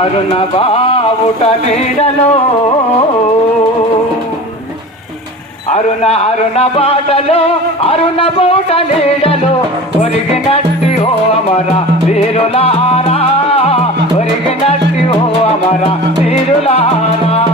అరుణ బావుట నీడలో. అరుణ అరుణ బాటలో అరుణ బోట నీడలో. ఒరిగినట్టి ఓ అమర వీరులారా. ఒరిగినట్టి ఓ అమర వీరులారా.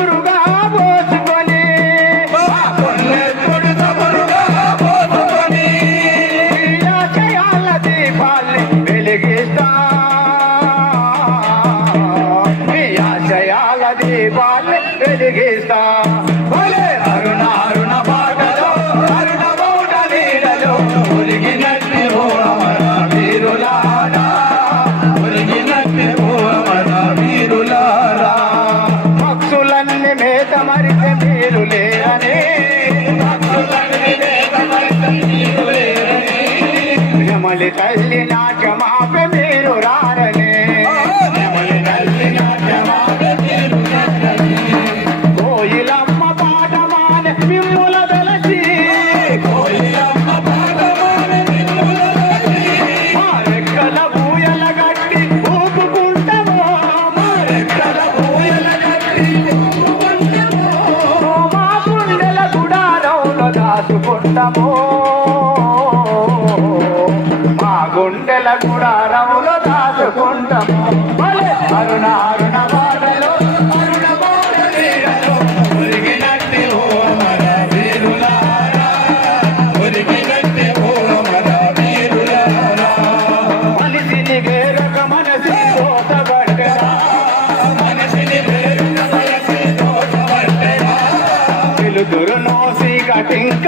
తల్లి నాట్యమాప మీరు రారనే. దాచుకుంటామో. గుండెల కూడా రవులో దాచుకుంటాము అరుణ అరుణ బాధలో అరుణ బాధ నీడలో దురునోసి కటింక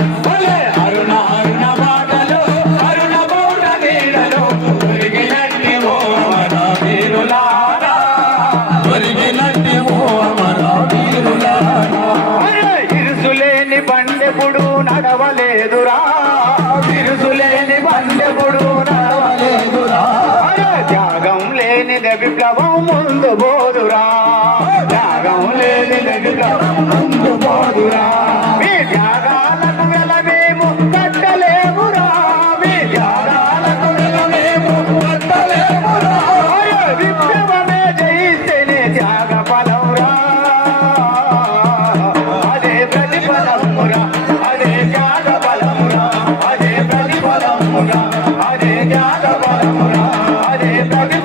విరుదులేని బండెప్పుడు నడవలేదురా త్యాగం లేనిదే విప్లవం ముందు బోదురా. ராஜே பிரகதி